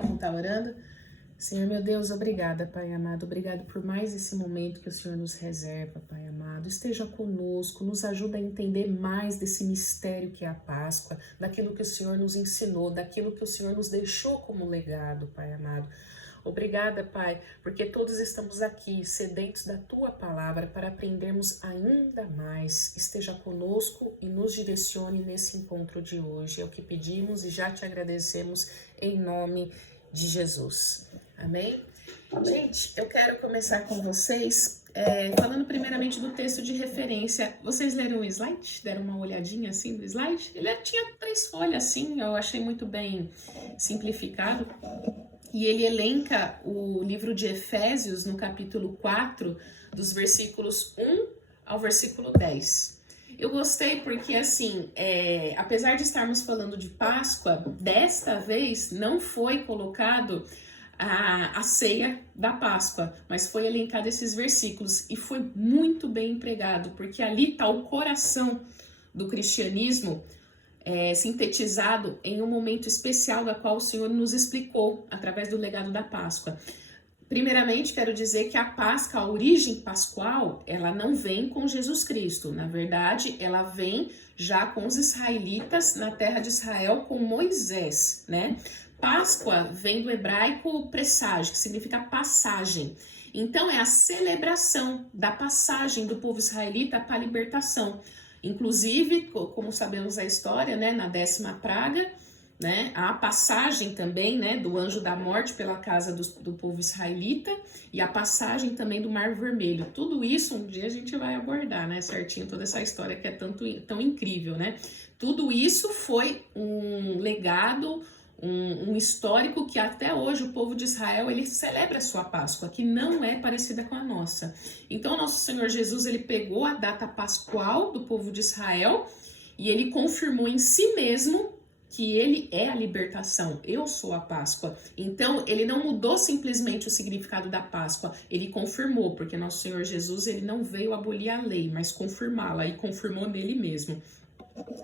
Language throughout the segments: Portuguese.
Vamos estar orando? Senhor, meu Deus, obrigada, Pai amado. Obrigado por mais esse momento que o Senhor nos reserva, Pai amado. Esteja conosco, nos ajuda a entender mais desse mistério que é a Páscoa, daquilo que o Senhor nos ensinou, daquilo que o Senhor nos deixou como legado, Pai amado. Obrigada, Pai, porque todos estamos aqui, sedentos da Tua palavra, para aprendermos ainda mais. Esteja conosco e nos direcione nesse encontro de hoje. É o que pedimos e já te agradecemos em nome de Jesus. Amém? Gente, eu quero começar com vocês falando primeiramente do texto de referência. Vocês leram o slide? Deram uma olhadinha assim no slide? Ele tinha 3 folhas assim, eu achei muito bem simplificado. E ele elenca o livro de Efésios no capítulo 4, dos versículos 1 ao versículo 10. Eu gostei porque, assim, apesar de estarmos falando de Páscoa, desta vez não foi colocado a ceia da Páscoa, mas foi elencado esses versículos e foi muito bem empregado, porque ali está o coração do cristianismo, sintetizado em um momento especial da qual o Senhor nos explicou através do legado da Páscoa. Primeiramente, quero dizer que a Páscoa, a origem pascual, ela não vem com Jesus Cristo. Na verdade, ela vem já com os israelitas na terra de Israel com Moisés, né? Páscoa vem do hebraico presságio, que significa passagem. Então, é a celebração da passagem do povo israelita para a libertação. Inclusive, como sabemos a história, né, na 10ª praga, né, a passagem também, né, do anjo da morte pela casa do povo israelita e a passagem também do Mar Vermelho. Tudo isso um dia a gente vai abordar, né, certinho, toda essa história que é tão incrível, né? Tudo isso foi um legado, um histórico que até hoje o povo de Israel, ele celebra a sua Páscoa, que não é parecida com a nossa. Então, nosso Senhor Jesus, ele pegou a data pascual do povo de Israel e ele confirmou em si mesmo que ele é a libertação, eu sou a Páscoa. Então, ele não mudou simplesmente o significado da Páscoa, ele confirmou, porque nosso Senhor Jesus, ele não veio abolir a lei, mas confirmá-la, e confirmou nele mesmo.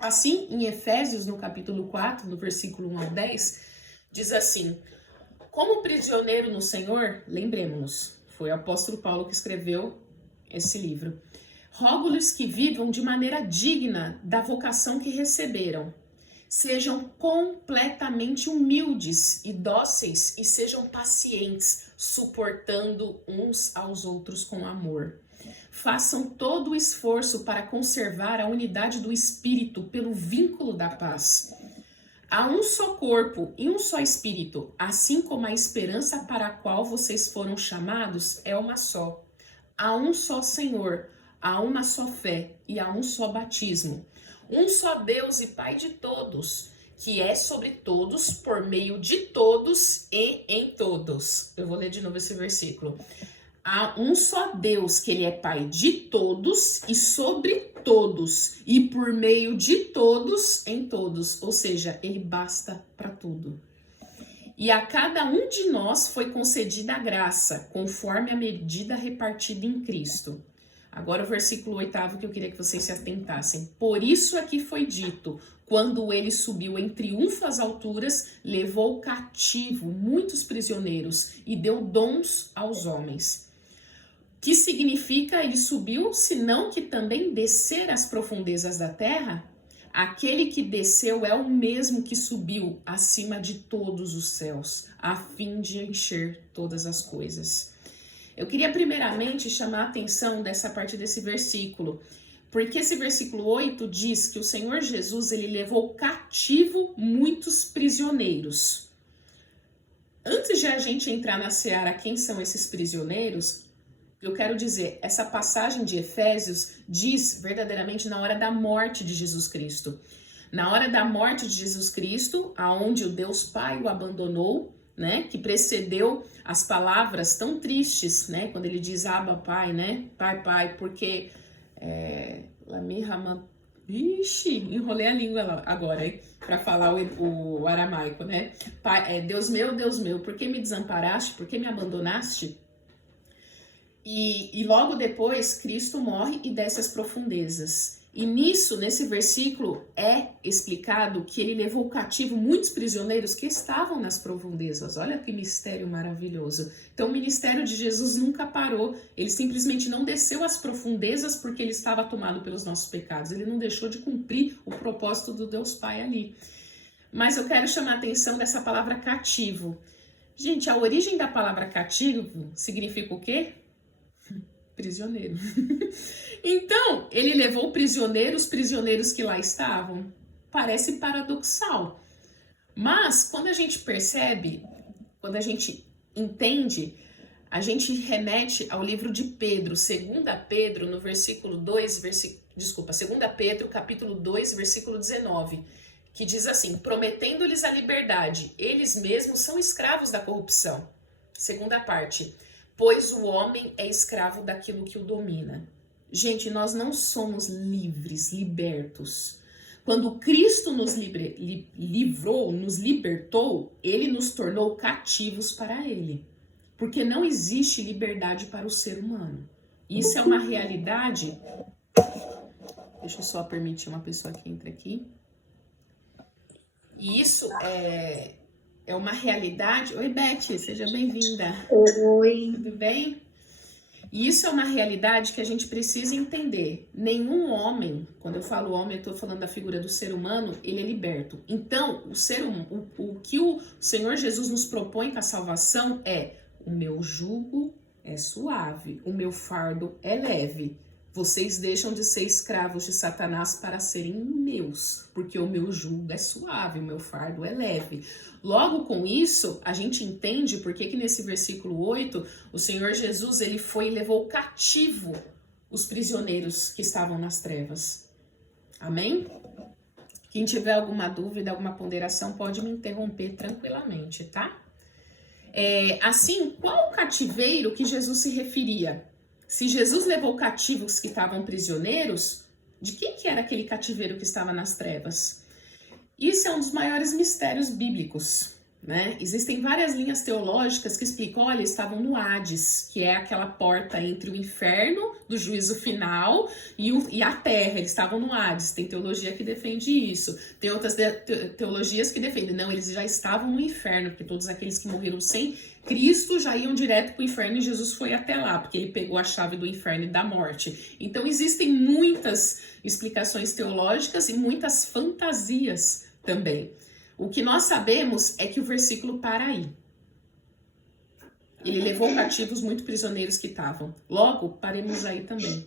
Assim, em Efésios, no capítulo 4, no versículo 1 ao 10, diz assim: como prisioneiro no Senhor, lembremos-nos, foi o apóstolo Paulo que escreveu esse livro, rogo-lhes que vivam de maneira digna da vocação que receberam, sejam completamente humildes e dóceis e sejam pacientes, suportando uns aos outros com amor. Façam todo o esforço para conservar a unidade do Espírito pelo vínculo da paz. Há um só corpo e um só Espírito, assim como a esperança para a qual vocês foram chamados é uma só. Há um só Senhor, há uma só fé e há um só batismo. Um só Deus e Pai de todos, que é sobre todos, por meio de todos e em todos. Eu vou ler de novo esse versículo. Há um só Deus, que ele é Pai de todos e sobre todos, e por meio de todos em todos, ou seja, ele basta para tudo. E a cada um de nós foi concedida a graça, conforme a medida repartida em Cristo. Agora o versículo 8º que eu queria que vocês se atentassem. Por isso aqui foi dito, quando ele subiu em triunfo às alturas, levou cativo muitos prisioneiros e deu dons aos homens. Que significa ele subiu, senão que também descer às profundezas da terra? Aquele que desceu é o mesmo que subiu acima de todos os céus, a fim de encher todas as coisas. Eu queria primeiramente chamar a atenção dessa parte desse versículo, porque esse versículo 8 diz que o Senhor Jesus, ele levou cativo muitos prisioneiros. Antes de a gente entrar na seara, quem são esses prisioneiros, eu quero dizer, essa passagem de Efésios diz verdadeiramente na hora da morte de Jesus Cristo. Na hora da morte de Jesus Cristo, aonde o Deus Pai o abandonou, né, que precedeu as palavras tão tristes, né, quando ele diz Abba Pai, né, Pai, porque Ixi, enrolei a língua agora, hein, para falar o aramaico, né, Pai, Deus meu, por que me desamparaste, por que me abandonaste? E logo depois, Cristo morre e desce às profundezas. E nesse versículo, é explicado que ele levou cativo muitos prisioneiros que estavam nas profundezas. Olha que mistério maravilhoso. Então, o ministério de Jesus nunca parou. Ele simplesmente não desceu às profundezas porque ele estava tomado pelos nossos pecados. Ele não deixou de cumprir o propósito do Deus Pai ali. Mas eu quero chamar a atenção dessa palavra cativo. Gente, a origem da palavra cativo significa o quê? Prisioneiro. Então, ele levou os prisioneiros que lá estavam. Parece paradoxal. Mas, quando a gente percebe, quando a gente entende, a gente remete ao livro de Pedro, 2 Pedro, no versículo 2, 2 Pedro, capítulo 2, versículo 19, que diz assim: prometendo-lhes a liberdade, eles mesmos são escravos da corrupção. Segunda parte, pois o homem é escravo daquilo que o domina. Gente, nós não somos livres, libertos. Quando Cristo nos livrou, nos libertou, ele nos tornou cativos para ele. Porque não existe liberdade para o ser humano. Isso é uma realidade. Deixa eu só permitir uma pessoa que entre aqui. E isso é uma realidade. Oi, Beth, seja bem-vinda. Oi. Tudo bem? E isso é uma realidade que a gente precisa entender. Nenhum homem, quando eu falo homem, eu estou falando da figura do ser humano, ele é liberto. Então, o que o Senhor Jesus nos propõe com a salvação é: o meu jugo é suave, o meu fardo é leve. Vocês deixam de ser escravos de Satanás para serem meus, porque o meu jugo é suave, o meu fardo é leve. Logo com isso, a gente entende por que nesse versículo 8, o Senhor Jesus ele foi e levou cativo os prisioneiros que estavam nas trevas. Amém? Quem tiver alguma dúvida, alguma ponderação, pode me interromper tranquilamente, tá? Assim, qual o cativeiro que Jesus se referia? Se Jesus levou cativos que estavam prisioneiros, de quem que era aquele cativeiro que estava nas trevas? Isso é um dos maiores mistérios bíblicos, né? Existem várias linhas teológicas que explicam, olha, estavam no Hades, que é aquela porta entre o inferno, do juízo final, e a terra, eles estavam no Hades. Tem teologia que defende isso. Tem outras teologias que defendem, não, eles já estavam no inferno, porque todos aqueles que morreram sem Cristo já iam direto para o inferno e Jesus foi até lá, porque ele pegou a chave do inferno e da morte. Então existem muitas explicações teológicas e muitas fantasias também. O que nós sabemos é que o versículo para aí. Ele levou cativos muito prisioneiros que estavam. Logo, paremos aí também.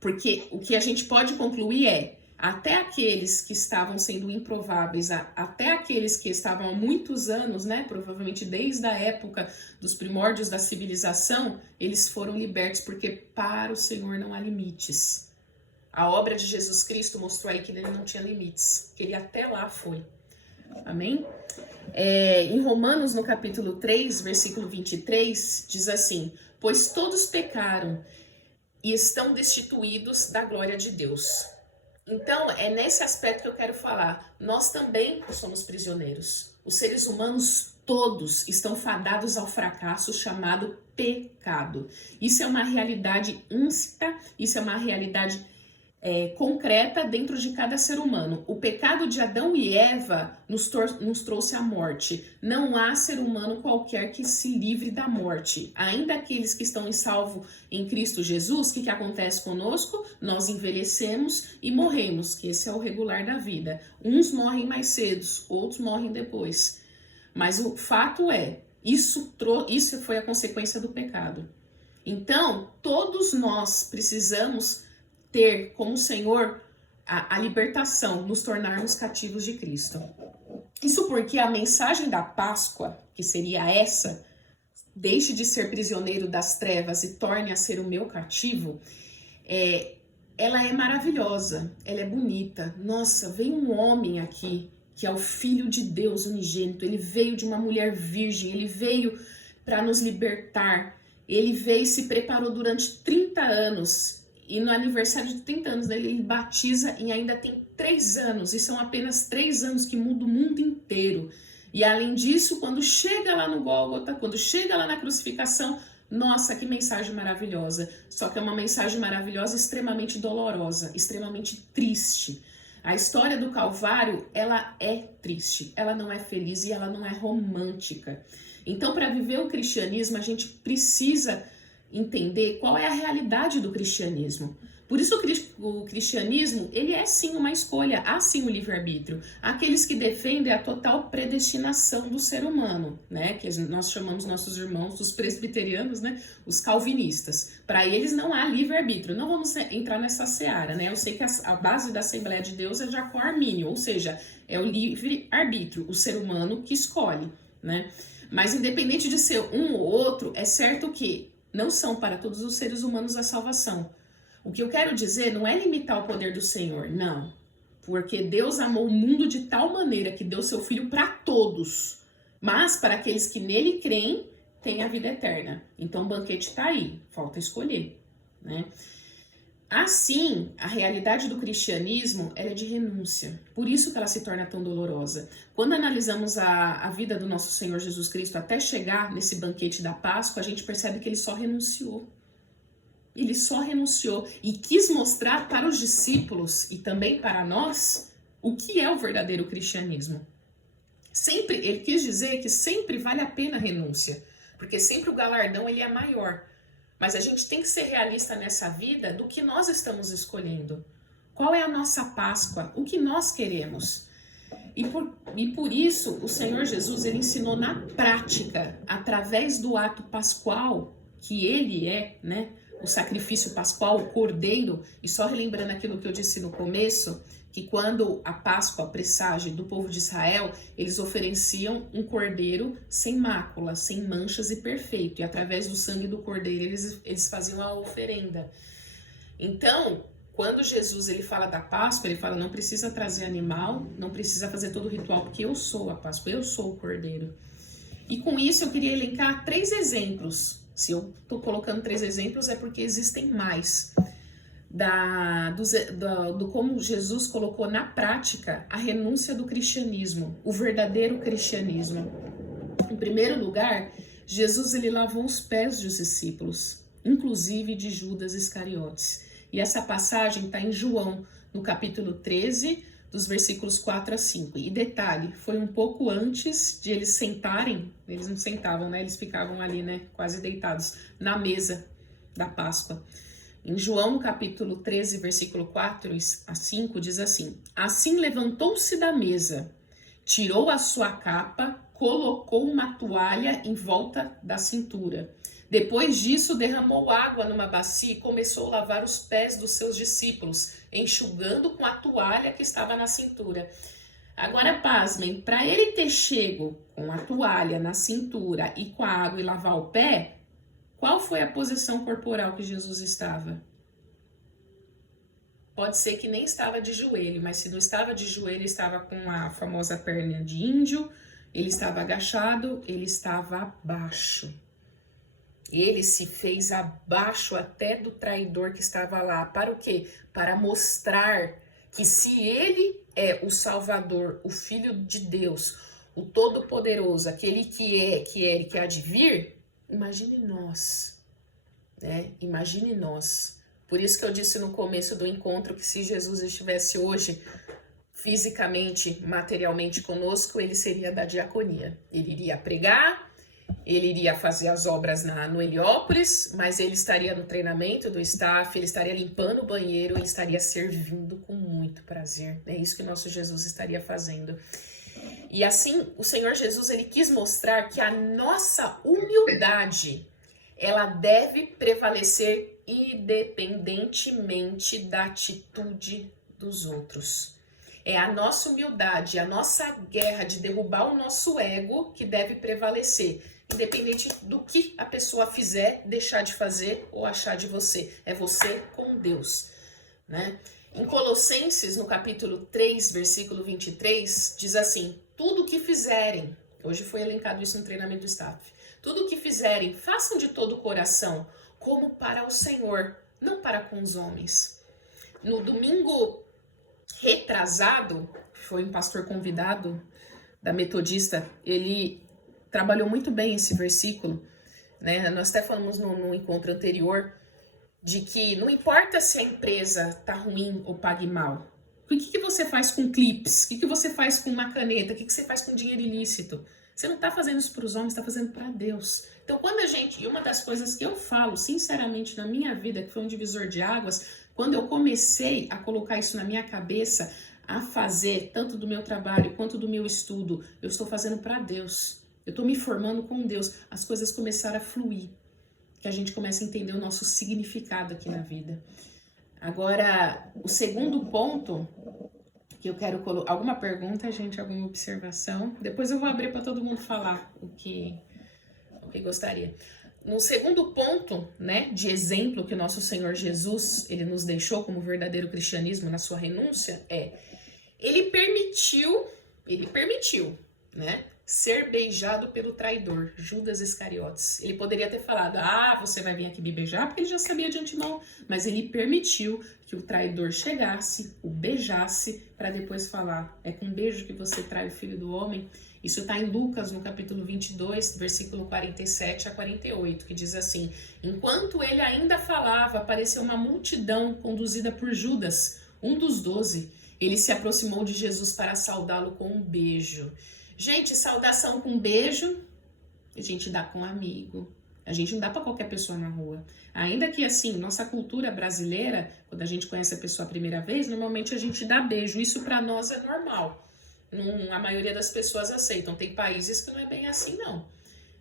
Porque o que a gente pode concluir é: até aqueles que estavam sendo improváveis, até aqueles que estavam há muitos anos, né, provavelmente desde a época dos primórdios da civilização, eles foram libertos, porque para o Senhor não há limites. A obra de Jesus Cristo mostrou aí que ele não tinha limites, que ele até lá foi. Amém? Em Romanos, no capítulo 3, versículo 23, diz assim: pois todos pecaram e estão destituídos da glória de Deus. Então, é nesse aspecto que eu quero falar. Nós também somos prisioneiros. Os seres humanos todos estão fadados ao fracasso chamado pecado. Isso é uma realidade íncita, isso é uma realidade concreta dentro de cada ser humano. O pecado de Adão e Eva nos trouxe a morte. Não há ser humano qualquer que se livre da morte. Ainda aqueles que estão salvos em Cristo Jesus, o que acontece conosco? Nós envelhecemos e morremos, que esse é o regular da vida. Uns morrem mais cedo, outros morrem depois. Mas o fato é, isso foi a consequência do pecado. Então, todos nós precisamos ter como Senhor a libertação, nos tornarmos cativos de Cristo. Isso porque a mensagem da Páscoa, que seria essa, deixe de ser prisioneiro das trevas e torne a ser o meu cativo, ela é maravilhosa, ela é bonita. Nossa, veio um homem aqui, que é o Filho de Deus unigênito, ele veio de uma mulher virgem, ele veio para nos libertar, ele veio e se preparou durante 30 anos, e no aniversário de 30 anos dele, ele batiza e ainda tem 3 anos. E são apenas 3 anos que mudam o mundo inteiro. E além disso, quando chega lá no Gólgota, quando chega lá na crucificação, Nossa, que mensagem maravilhosa. Só que é uma mensagem maravilhosa extremamente dolorosa, extremamente triste. A história do Calvário, ela é triste, ela não é feliz e ela não é romântica. Então, para viver o cristianismo, a gente precisa entender qual é a realidade do cristianismo. Por isso o cristianismo, ele é sim uma escolha, há sim o livre-arbítrio. Aqueles que defendem a total predestinação do ser humano, né? Que nós chamamos nossos irmãos, os presbiterianos, né? Os calvinistas. Para eles não há livre-arbítrio. Não vamos entrar nessa seara, né? Eu sei que a base da Assembleia de Deus é Jacó Armínio, ou seja, é o livre-arbítrio, o ser humano que escolhe, né? Mas independente de ser um ou outro, é certo que não são para todos os seres humanos a salvação. O que eu quero dizer não é limitar o poder do Senhor, não. Porque Deus amou o mundo de tal maneira que deu seu Filho para todos. Mas para aqueles que nele creem, têm a vida eterna. Então o banquete está aí, falta escolher, né? Assim, a realidade do cristianismo ela é de renúncia. Por isso que ela se torna tão dolorosa. Quando analisamos a vida do nosso Senhor Jesus Cristo até chegar nesse banquete da Páscoa, a gente percebe que ele só renunciou. Ele só renunciou e quis mostrar para os discípulos e também para nós o que é o verdadeiro cristianismo. Sempre, ele quis dizer que sempre vale a pena a renúncia, porque sempre o galardão ele é maior. Mas a gente tem que ser realista nessa vida do que nós estamos escolhendo. Qual é a nossa Páscoa? O que nós queremos? E por isso o Senhor Jesus ele ensinou na prática, através do ato pascual, que ele é, né? O sacrifício pascual, o cordeiro, e só relembrando aquilo que eu disse no começo, que quando a Páscoa pressage do povo de Israel, eles ofereciam um cordeiro sem mácula, sem manchas e perfeito, e através do sangue do cordeiro eles faziam a oferenda. Então, quando Jesus ele fala da Páscoa, ele fala, não precisa trazer animal, não precisa fazer todo o ritual, porque eu sou a Páscoa, eu sou o cordeiro. E com isso eu queria elencar 3 exemplos. Se eu estou colocando 3 exemplos é porque existem mais. Do como Jesus colocou na prática a renúncia do cristianismo, o verdadeiro cristianismo. Em primeiro lugar, Jesus ele lavou os pés dos discípulos, inclusive de Judas Iscariotes. E essa passagem está em João, no capítulo 13, dos versículos 4 a 5. E detalhe, foi um pouco antes de eles sentarem, eles não sentavam, né? Eles ficavam ali, né? Quase deitados, na mesa da Páscoa. Em João, no capítulo 13, versículo 4 a 5, diz assim: Assim levantou-se da mesa, tirou a sua capa, colocou uma toalha em volta da cintura. Depois disso, derramou água numa bacia e começou a lavar os pés dos seus discípulos, enxugando com a toalha que estava na cintura. Agora, pasmem, para ele ter chego com a toalha na cintura e com a água e lavar o pé, qual foi a posição corporal que Jesus estava? Pode ser que nem estava de joelho, mas se não estava de joelho, ele estava com a famosa perna de índio, ele estava agachado, ele estava abaixo. Ele se fez abaixo até do traidor que estava lá. Para o quê? Para mostrar que se ele é o Salvador, o Filho de Deus, o Todo-Poderoso, aquele que é e que há de vir, imagine nós, né? Imagine nós. Por isso que eu disse no começo do encontro que se Jesus estivesse hoje fisicamente, materialmente conosco, ele seria da diaconia. Ele iria pregar, ele iria fazer as obras no Heliópolis, mas ele estaria no treinamento do staff, ele estaria limpando o banheiro, ele estaria servindo com muito prazer. É isso que o nosso Jesus estaria fazendo. E assim, o Senhor Jesus, ele quis mostrar que a nossa humildade, ela deve prevalecer independentemente da atitude dos outros. É a nossa humildade, a nossa guerra de derrubar o nosso ego que deve prevalecer, independente do que a pessoa fizer, deixar de fazer ou achar de você. É você com Deus, né? Em Colossenses, no capítulo 3, versículo 23, diz assim: tudo o que fizerem, hoje foi elencado isso no treinamento do staff, tudo o que fizerem, façam de todo o coração, como para o Senhor, não para com os homens. No domingo retrasado, foi um pastor convidado da Metodista, ele trabalhou muito bem esse versículo, né? Nós até falamos no encontro anterior de que não importa se a empresa tá ruim ou pague mal. O que você faz com clips? O que você faz com uma caneta? O que você faz com dinheiro ilícito? Você não tá fazendo isso para os homens, tá fazendo para Deus. Então, e uma das coisas que eu falo, sinceramente, na minha vida, que foi um divisor de águas, quando eu comecei a colocar isso na minha cabeça, a fazer, tanto do meu trabalho quanto do meu estudo, eu estou fazendo para Deus. Eu estou me formando com Deus. As coisas começaram a fluir. Que a gente começa a entender o nosso significado aqui na vida. Agora, o segundo ponto que eu quero colocar... Alguma pergunta, gente? Alguma observação? Depois eu vou abrir para todo mundo falar o que gostaria. No segundo ponto, né, de exemplo que o nosso Senhor Jesus, ele nos deixou como verdadeiro cristianismo na sua renúncia, ele permitiu, né, ser beijado pelo traidor, Judas Iscariotes. Ele poderia ter falado, você vai vir aqui me beijar, porque ele já sabia de antemão, mas ele permitiu que o traidor chegasse, o beijasse, para depois falar, é com um beijo que você trai o Filho do Homem. Isso está em Lucas, no capítulo 22, versículo 47 a 48, que diz assim, enquanto ele ainda falava, apareceu uma multidão conduzida por Judas, um dos 12. Ele se aproximou de Jesus para saudá-lo com um beijo. Gente, saudação com beijo, a gente dá com um amigo. A gente não dá para qualquer pessoa na rua. Ainda que, assim, nossa cultura brasileira, quando a gente conhece a pessoa a primeira vez, normalmente a gente dá beijo. Isso para nós é normal. A maioria das pessoas aceitam. Tem países que não é bem assim, não.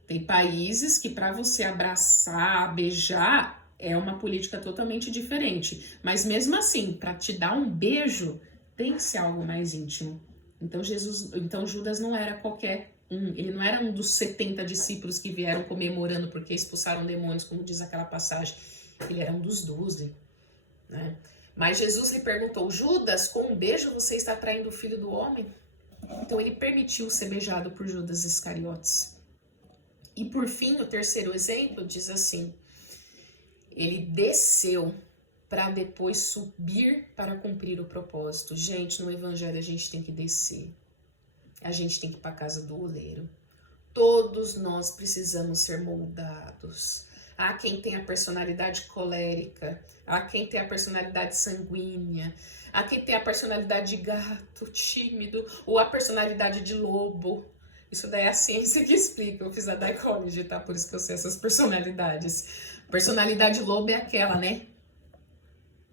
Tem países que para você abraçar, beijar, é uma política totalmente diferente. Mas mesmo assim, para te dar um beijo, tem que ser algo mais íntimo. Então Judas não era qualquer um. Ele não era um dos 70 discípulos que vieram comemorando porque expulsaram demônios, como diz aquela passagem. Ele era um dos 12, né? Mas Jesus lhe perguntou, Judas, com um beijo você está traindo o Filho do Homem? Então ele permitiu ser beijado por Judas Iscariotes. E por fim, o terceiro exemplo diz assim, ele desceu para depois subir para cumprir o propósito. Gente, no evangelho a gente tem que descer. A gente tem que ir para a casa do oleiro. Todos nós precisamos ser moldados. Há quem tem a personalidade colérica, há quem tem a personalidade sanguínea, há quem tem a personalidade de gato, tímido, ou a personalidade de lobo. Isso daí é a ciência que explica. Eu fiz a Psychology, tá? Por isso que eu sei essas personalidades. Personalidade lobo é aquela, né?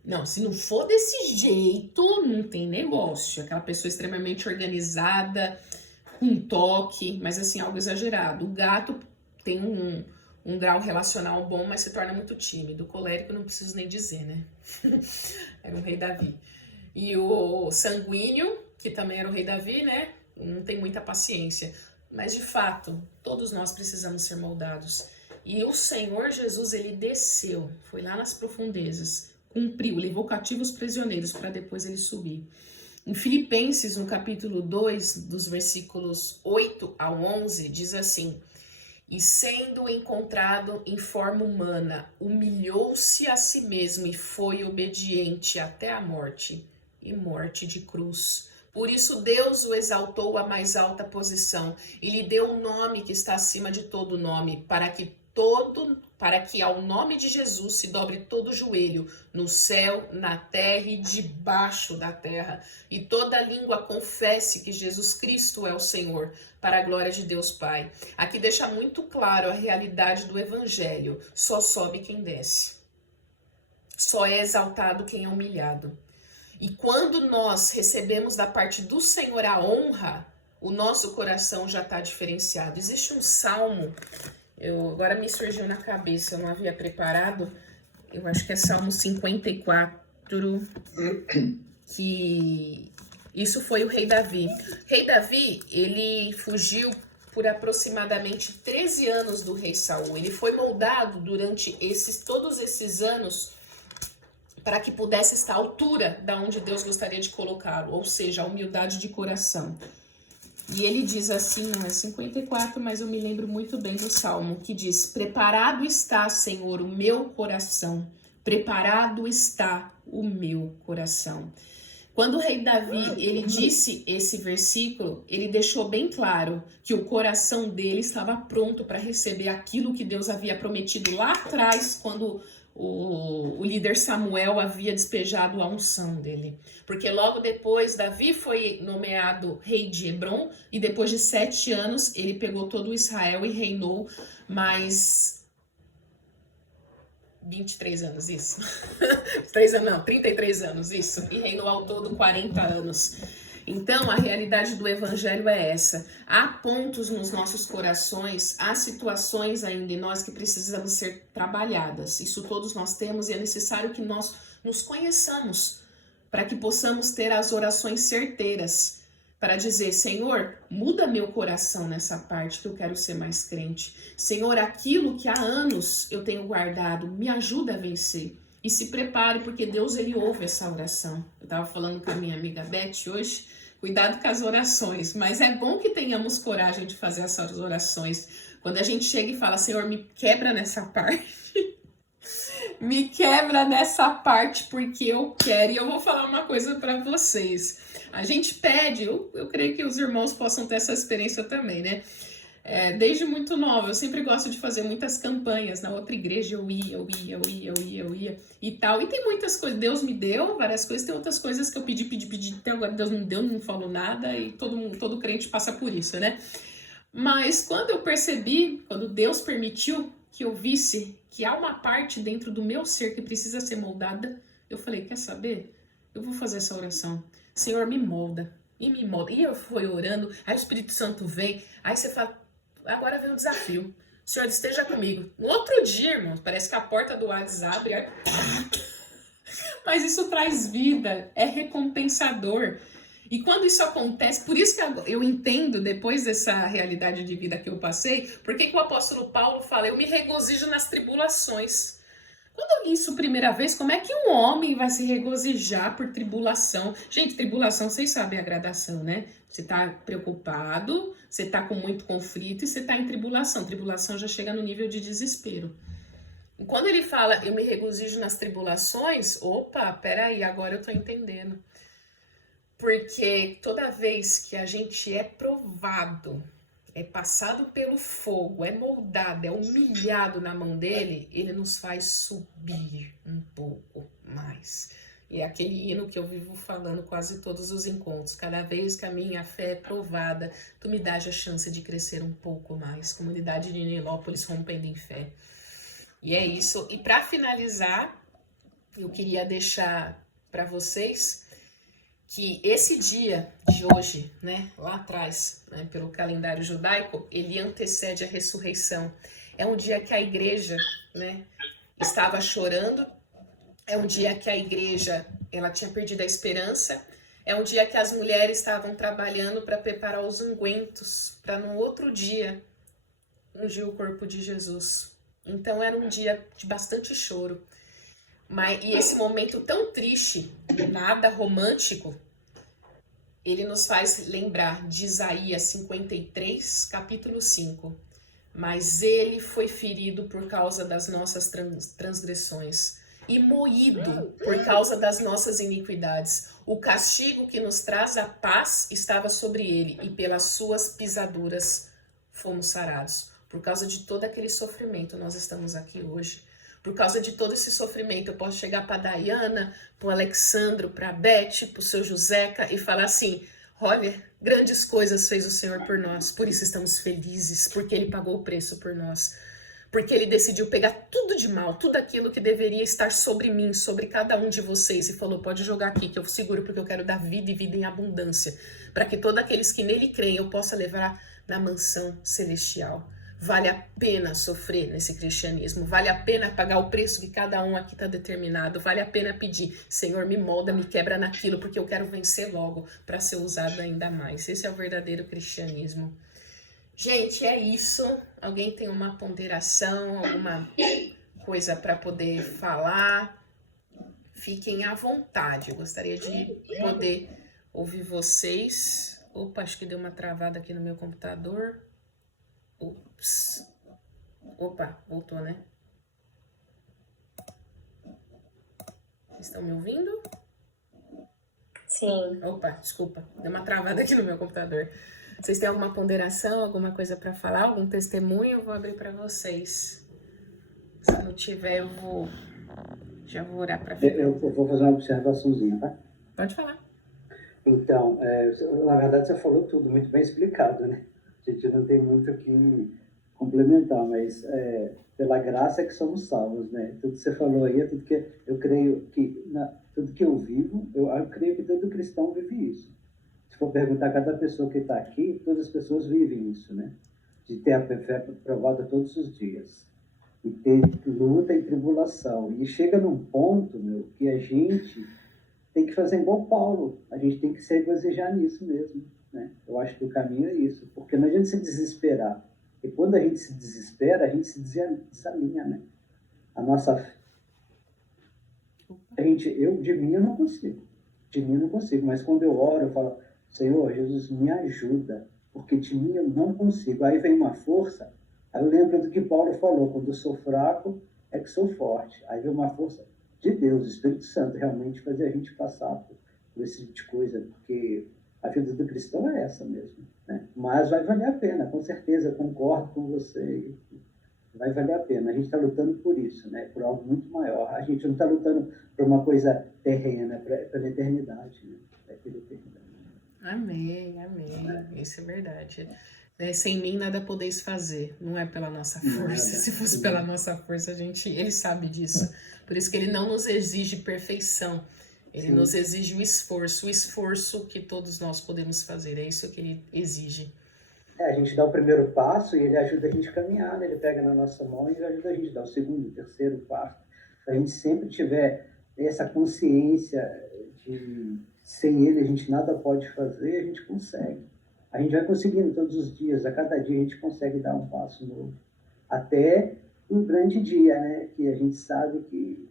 Não, se não for desse jeito, não tem negócio. Aquela pessoa extremamente organizada, com toque, mas assim, algo exagerado. O gato tem um grau relacional bom, mas se torna muito tímido. O colérico não preciso nem dizer, né? Era o rei Davi. E o sanguíneo, que também era o rei Davi, né? Não tem muita paciência. Mas de fato, todos nós precisamos ser moldados. E o Senhor Jesus, ele desceu, foi lá nas profundezas, cumpriu, levou cativos prisioneiros para depois ele subir. Em Filipenses, no capítulo 2, dos versículos 8 a 11, diz assim, e sendo encontrado em forma humana, humilhou-se a si mesmo e foi obediente até a morte, e morte de cruz. Por isso Deus o exaltou à mais alta posição e lhe deu um nome que está acima de todo nome, para que ao nome de Jesus se dobre todo o joelho, no céu, na terra e debaixo da terra, e toda língua confesse que Jesus Cristo é o Senhor, para a glória de Deus Pai. Aqui deixa muito claro a realidade do Evangelho, só sobe quem desce, só é exaltado quem é humilhado. E quando nós recebemos da parte do Senhor a honra, o nosso coração já está diferenciado. Existe um salmo, agora me surgiu na cabeça, eu não havia preparado, eu acho que é Salmo 54, que isso foi o rei Davi. Rei Davi, ele fugiu por aproximadamente 13 anos do rei Saul. Ele foi moldado durante todos esses anos para que pudesse estar à altura da onde Deus gostaria de colocá-lo, ou seja, a humildade de coração. E ele diz assim, não é 54, mas eu me lembro muito bem do Salmo, que diz, preparado está, Senhor, o meu coração, preparado está o meu coração. Quando o rei Davi, ele disse esse versículo, ele deixou bem claro que o coração dele estava pronto para receber aquilo que Deus havia prometido lá atrás, quando o líder Samuel havia despejado a unção dele. Porque logo depois, Davi foi nomeado rei de Hebrom, e depois de 7 anos, ele pegou todo Israel e reinou mais 23 anos, isso. 3 anos, não, 33 anos, isso. E reinou ao todo 40 anos. Então, a realidade do evangelho é essa. Há pontos nos nossos corações, há situações ainda em nós que precisam ser trabalhadas. Isso todos nós temos e é necessário que nós nos conheçamos para que possamos ter as orações certeiras para dizer, Senhor, muda meu coração nessa parte que eu quero ser mais crente. Senhor, aquilo que há anos eu tenho guardado, me ajuda a vencer. E se prepare, porque Deus, ele ouve essa oração. Eu estava falando com a minha amiga Beth hoje, cuidado com as orações, mas é bom que tenhamos coragem de fazer essas orações. Quando a gente chega e fala, Senhor, me quebra nessa parte, me quebra nessa parte porque eu quero. E eu vou falar uma coisa para vocês. A gente pede, eu creio que os irmãos possam ter essa experiência também, né? Desde muito nova, eu sempre gosto de fazer muitas campanhas. Na outra igreja eu ia e tal. E tem muitas coisas, Deus me deu várias coisas, tem outras coisas que eu pedi, até agora Deus não deu, não falou nada, e todo crente passa por isso, né? Mas quando eu percebi, quando Deus permitiu que eu visse que há uma parte dentro do meu ser que precisa ser moldada, eu falei, quer saber? Eu vou fazer essa oração. Senhor, me molda. E me molda. E eu fui orando, aí o Espírito Santo vem, aí você fala, agora vem o desafio. Senhor, esteja comigo. No outro dia, irmãos, parece que a porta do WhatsApp abre. Aí... Mas isso traz vida, é recompensador. E quando isso acontece, por isso que eu entendo, depois dessa realidade de vida que eu passei, por que o apóstolo Paulo fala, eu me regozijo nas tribulações. Quando eu li isso a primeira vez, como é que um homem vai se regozijar por tribulação? Gente, tribulação, vocês sabem a gradação, né? Você tá preocupado, você tá com muito conflito e você tá em tribulação. Tribulação já chega no nível de desespero. E quando ele fala, eu me regozijo nas tribulações, opa, peraí, agora eu tô entendendo. Porque toda vez que a gente é provado, é passado pelo fogo, é moldado, é humilhado na mão dele, ele nos faz subir um pouco mais. E é aquele hino que eu vivo falando quase todos os encontros. Cada vez que a minha fé é provada, tu me dás a chance de crescer um pouco mais. Comunidade de Nilópolis rompendo em fé. E é isso. E para finalizar, eu queria deixar para vocês que esse dia de hoje, né, lá atrás, né, pelo calendário judaico, ele antecede a ressurreição. É um dia que a igreja, né, estava chorando, é um dia que a igreja ela tinha perdido a esperança, é um dia que as mulheres estavam trabalhando para preparar os ungüentos, para no outro dia ungir o corpo de Jesus. Então era um dia de bastante choro. E esse momento tão triste, nada romântico, ele nos faz lembrar de Isaías 53, capítulo 5. Mas ele foi ferido por causa das nossas transgressões e moído por causa das nossas iniquidades. O castigo que nos traz a paz estava sobre ele, e pelas suas pisaduras fomos sarados. Por causa de todo aquele sofrimento, nós estamos aqui hoje. Por causa de todo esse sofrimento, eu posso chegar para a Dayana, para o Alexandro, para a Beth, para o seu Joseca e falar assim, olha, grandes coisas fez o Senhor por nós, por isso estamos felizes, porque Ele pagou o preço por nós. Porque Ele decidiu pegar tudo de mal, tudo aquilo que deveria estar sobre mim, sobre cada um de vocês, e falou, pode jogar aqui que eu seguro, porque eu quero dar vida e vida em abundância, para que todos aqueles que nele creem eu possa levar na mansão celestial. Vale a pena sofrer nesse cristianismo, vale a pena pagar o preço que cada um aqui está determinado, vale a pena pedir, Senhor, me molda, me quebra naquilo, porque eu quero vencer logo para ser usado ainda mais. Esse é o verdadeiro cristianismo. Gente, é isso. Alguém tem uma ponderação, alguma coisa para poder falar? Fiquem à vontade, eu gostaria de poder ouvir vocês. Opa, acho que deu uma travada aqui no meu computador. Ups. Opa, voltou, né? Estão me ouvindo? Sim. Opa, desculpa, deu uma travada aqui no meu computador. Vocês têm alguma ponderação, alguma coisa para falar, algum testemunho? Eu vou abrir para vocês. Se não tiver, já vou orar para Eu vou fazer uma observaçãozinha, tá? Pode falar. Então, na verdade você falou tudo muito bem explicado, né? A gente não tem muito o que complementar, mas pela graça é que somos salvos, né? Tudo que você falou aí é tudo que eu creio que, tudo que eu vivo, eu creio que todo cristão vive isso. Se for perguntar a cada pessoa que está aqui, todas as pessoas vivem isso, né? De ter a fé provada todos os dias. E ter luta e tribulação. E chega num ponto, meu, que a gente tem que fazer igual Paulo. A gente tem que se regozijar nisso mesmo, né? Eu acho que o caminho é isso. Porque não adianta se desesperar. E quando a gente se desespera, a gente se desalinha, né? A nossa... de mim eu não consigo. De mim eu não consigo. Mas quando eu oro, eu falo, Senhor, Jesus, me ajuda. Porque de mim eu não consigo. Aí vem uma força. Aí eu lembro do que Paulo falou, quando eu sou fraco, é que sou forte. Aí vem uma força de Deus, o Espírito Santo, realmente fazer a gente passar por esse tipo de coisa, porque a vida do cristão é essa mesmo, né? Mas vai valer a pena, com certeza, concordo com você, vai valer a pena. A gente está lutando por isso, né? Por algo muito maior. A gente não está lutando por uma coisa terrena, pela eternidade, né? É pela eternidade. Amém, amém. Isso é verdade. Sem mim nada podeis fazer, não é pela nossa força. Se fosse pela nossa força, ele sabe disso. Por isso que ele não nos exige perfeição, ele nos exige o esforço que todos nós podemos fazer, é isso que ele exige. A gente dá o primeiro passo e ele ajuda a gente a caminhar, né? Ele pega na nossa mão e ajuda a gente a dar o segundo, o terceiro, o quarto. Se a gente sempre tiver essa consciência de sem ele a gente nada pode fazer, a gente consegue. A gente vai conseguindo todos os dias, a cada dia a gente consegue dar um passo novo. Até um grande dia, né? Que a gente sabe que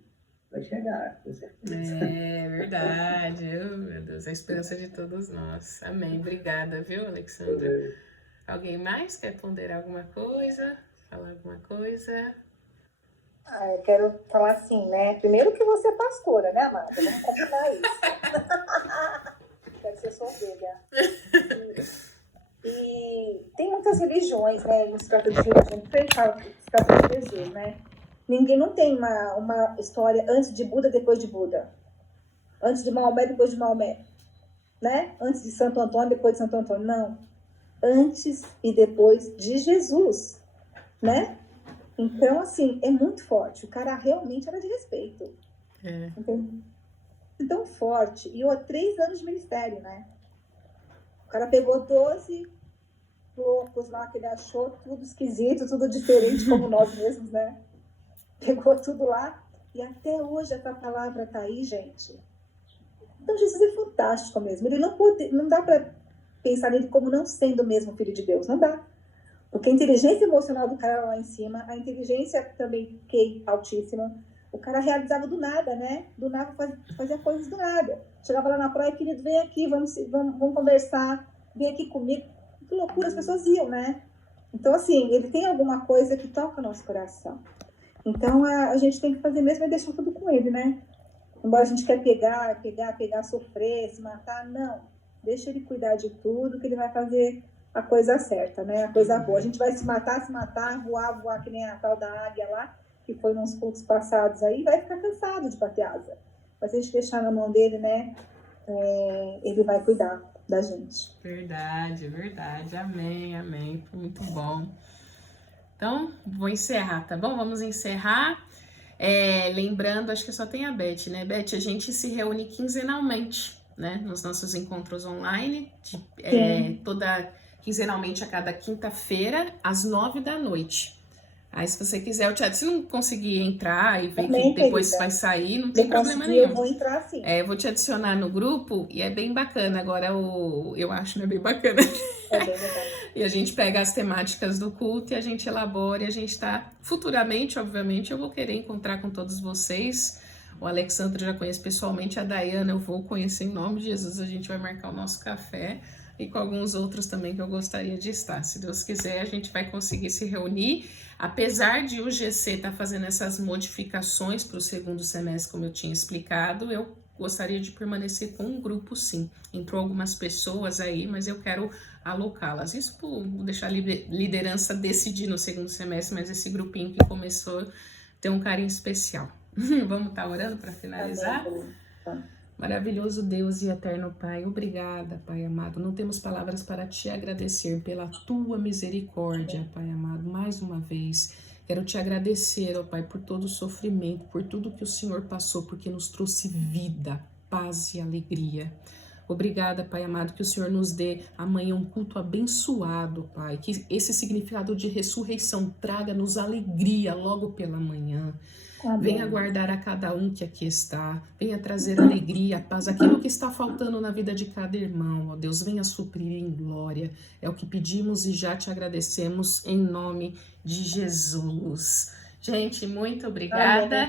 vai chegar, com certeza. É verdade, meu Deus, a esperança de todos nós. Amém, obrigada, viu, Alexandra? Alguém mais quer ponderar alguma coisa? Falar alguma coisa? Eu quero falar assim, né? Primeiro que você é pastora, né, amada? Vamos combinar isso. Quero ser sua ovelha. E tem muitas religiões, né? Não se trata de religião, se trata de Jesus, né? Ninguém não tem uma história antes de Buda, depois de Buda. Antes de Maomé, depois de Maomé. Né? Antes de Santo Antônio, depois de Santo Antônio. Não. Antes e depois de Jesus. Né? Então, assim, é muito forte. O cara realmente era de respeito. Então, forte. E 3 anos de ministério, né? O cara pegou 12 loucos lá que ele achou tudo esquisito, tudo diferente, como nós mesmos, né? Pegou tudo lá. E até hoje essa palavra tá aí, gente. Então, Jesus é fantástico mesmo. Ele não dá para pensar nele como não sendo mesmo filho de Deus. Não dá. Porque a inteligência emocional do cara lá em cima, a inteligência também altíssima, o cara realizava do nada, né? Do nada fazia coisas do nada. Chegava lá na praia, querido, vem aqui, vamos conversar, vem aqui comigo. Que loucura, as pessoas iam, né? Então, assim, ele tem alguma coisa que toca o nosso coração. Então, a gente tem que fazer mesmo é deixar tudo com ele, né? Embora a gente quer pegar, sofrer, se matar, não. Deixa ele cuidar de tudo, que ele vai fazer a coisa certa, né? A coisa boa. A gente vai se matar, voar que nem a tal da águia lá, que foi nos cultos passados aí, vai ficar cansado de bater asa. Mas se a gente deixar na mão dele, né? Ele vai cuidar da gente. Verdade. Amém. Foi muito bom. Então, vou encerrar, tá bom? Vamos encerrar. Lembrando, acho que só tem a Beth, né? Beth, a gente se reúne quinzenalmente, né? Nos nossos encontros online, quinzenalmente a cada quinta-feira, às 9 da noite. Aí, se você quiser, se não conseguir entrar e ver que depois vai sair, não tem problema nenhum. Eu vou entrar sim. Eu vou te adicionar no grupo e é bem bacana. Agora, eu acho, né, bem bacana. É bem bacana. E a gente pega as temáticas do culto e a gente elabora e a gente tá... Futuramente, obviamente, eu vou querer encontrar com todos vocês. O Alexandre já conhece pessoalmente, a Dayana eu vou conhecer em nome de Jesus. A gente vai marcar o nosso café e com alguns outros também que eu gostaria de estar. Se Deus quiser, a gente vai conseguir se reunir. Apesar de o GC estar fazendo essas modificações para o segundo semestre, como eu tinha explicado, eu gostaria de permanecer com um grupo sim. Entrou algumas pessoas aí, mas eu quero alocá-las. Isso vou deixar a liderança decidir no segundo semestre, mas esse grupinho que começou tem um carinho especial. Vamos estar orando para finalizar? Tá. Maravilhoso Deus e eterno Pai, obrigada, Pai amado. Não temos palavras para te agradecer pela tua misericórdia, Pai amado, mais uma vez. Quero te agradecer, ó Pai, por todo o sofrimento, por tudo que o Senhor passou, porque nos trouxe vida, paz e alegria. Obrigada, Pai amado, que o Senhor nos dê amanhã um culto abençoado, Pai. Que esse significado de ressurreição traga-nos alegria logo pela manhã. Amém. Venha guardar a cada um que aqui está, venha trazer alegria, paz, aquilo que está faltando na vida de cada irmão, ó Deus, venha suprir em glória, é o que pedimos e já te agradecemos em nome de Jesus. Gente, muito obrigada. Amém.